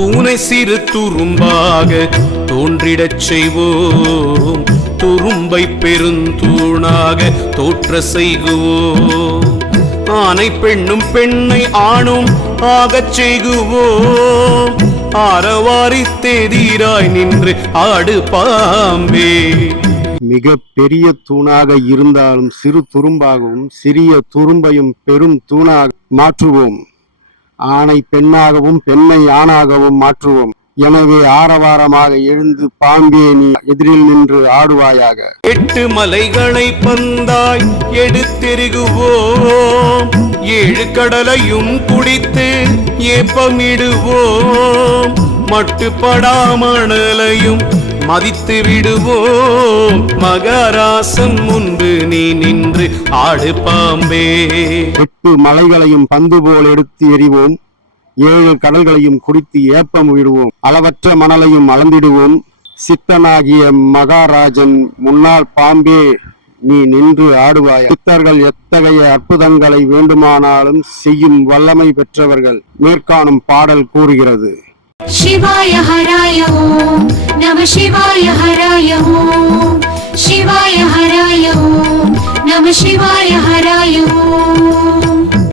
தூணை சிறு துரும்பாக தோன்றிடச் செய்வோம். துரும்பை பெருந்தூணாக தோற்ற செய்குவோம். ஆணை பெண்ணும் பெண்ணை ஆணும் ஆகச் செய்குவோம். ஆரவாரி தேதீராய் நின்று ஆடு பாம்பே. மிக பெரிய தூணாக இருந்தாலும் சிறு துரும்பாகவும் சிறிய துரும்பையும் பெரும் தூணாக மாற்றுவோம். ஆணை பெண்ணாகவும் பெண்ணை ஆணாகவும் மாற்றுவோம். எனவே ஆரவாரமாக எழுந்து பாம்பே நீ எதிரில் நின்று ஆடுவாயாக. எட்டு மலைகளை பந்தாய் எடுத்தெருகுவோம். ஏழு கடலையும் குடித்து ஏப்பமிடுவோம். மட்டுப்படாமணலையும் மதித்து விடுவோம் மகராசன் முன்பு நீ என்று ஆடு பாம்பே. எட்டு மலைகளையும் பந்து போல் எடுத்து எறிவோம். ஏழு கடல்களையும் குடித்து ஏப்பம் விடுவோம். அளவற்ற மணலையும் அளந்திடுவோம். சித்தனாகிய மகாராஜன் முன்னால் பாம்பே நீ நின்று ஆடுவாய். சித்தர்கள் எத்தகைய அற்புதங்களை வேண்டுமானாலும் செய்யும் வல்லமை பெற்றவர்கள் மேற்காணும் பாடல் கூறுகிறது. சிவாய ஹராய நம சிவாய ஹராய నమ శివాయ హరాయో